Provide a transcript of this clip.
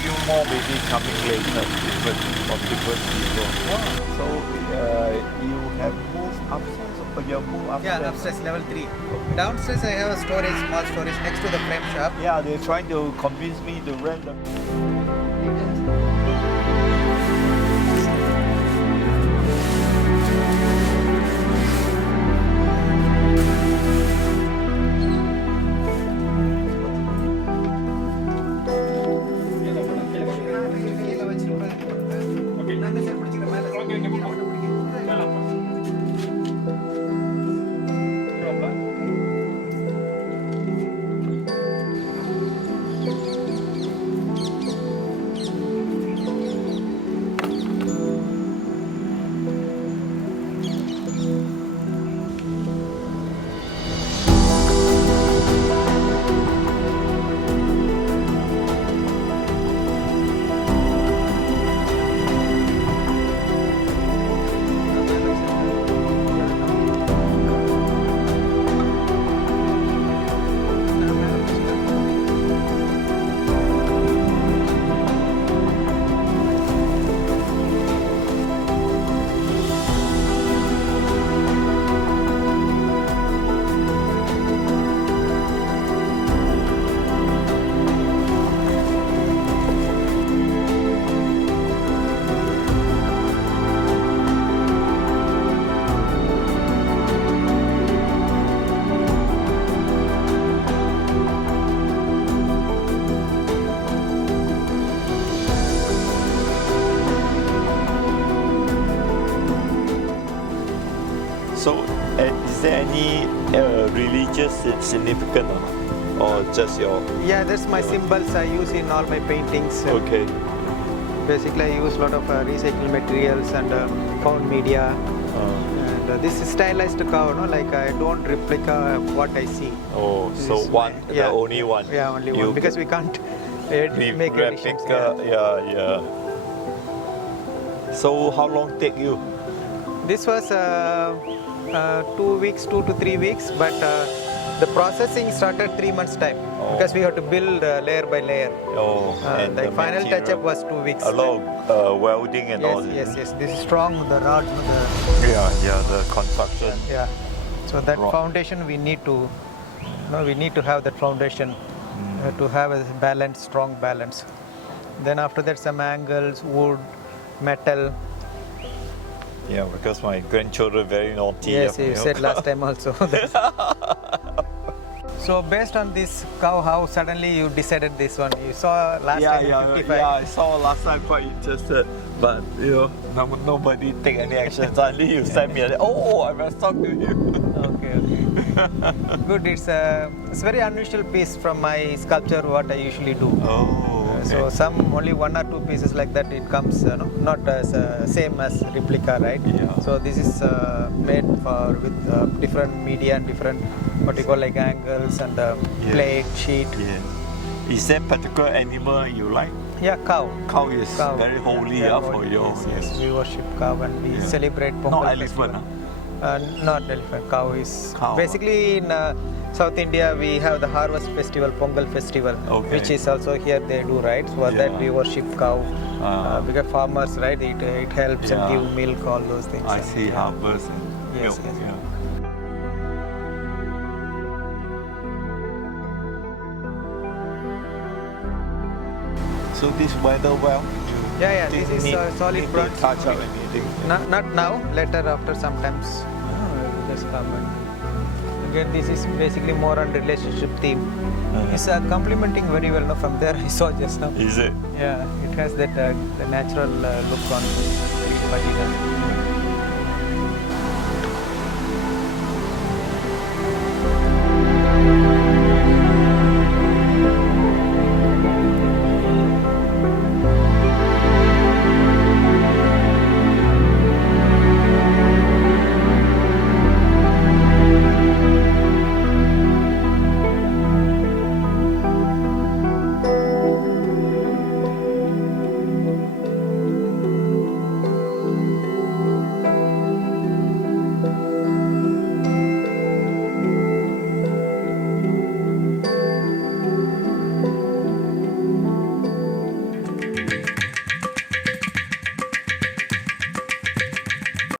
few more maybe coming later from different people. So you have moved upstairs or you have moved upstairs? Yeah, upstairs, level 3. Okay. Downstairs I have a storage, small storage next to the frame shop. Yeah, they're trying to convince me to rent them. So, is there any religious significance or just your? Yeah, that's my symbols I use in all my paintings. Okay. Basically, I use a lot of recycled materials and found media. And this is stylized cow, no? Like I don't replica what I see. Oh, This so is one, my- the yeah. only one. Yeah, only You one because we can't make additions. replica. Yeah. So how long take you? This was 2 weeks, 2 to 3 weeks, but the processing started 3 months time because we have to build layer by layer. Oh, and The final material. touch-up was 2 weeks. A lot of welding and all. Yes. This is strong, the rod, Yeah, the construction. yeah. So that Rock. foundation we need to, we need to have that foundation to have a balance, strong balance. Then after that some angles, wood, metal. Yeah, because my grandchildren very naughty. Yes, you said last time also. So based on this cow, how suddenly you decided this one? You saw last time in 55. I saw last time quite interested, but nobody take any action. Suddenly you send me, I must talk to you. Okay. Good. It's a very unusual piece from my sculpture. What I usually do. Oh. So only 1 or 2 pieces like that it comes, not as same as replica, right? Yeah. So this is made with different media and different what you call like angles and plate, sheet. Yeah. Is there particular animal you like? Yeah, cow. Cow is very holy for you. Yes, we worship cow and we celebrate Pongal. Not elephant. Not elephant. Cow is Cow. basically in South India we have the harvest festival, Pongal festival, which is also here they do, right? So for that we worship cow because farmers, right? It helps and give milk, all those things. I see harvest and Yes, milk. yes. Yeah. So this weather well? Yeah. This is solid bronze. Touch up anything? Not now. Later, after sometimes. Just come and again. This is basically more on relationship theme. It's complementing very well. From there, I saw just now. Is it? Yeah, it has that the natural look on it.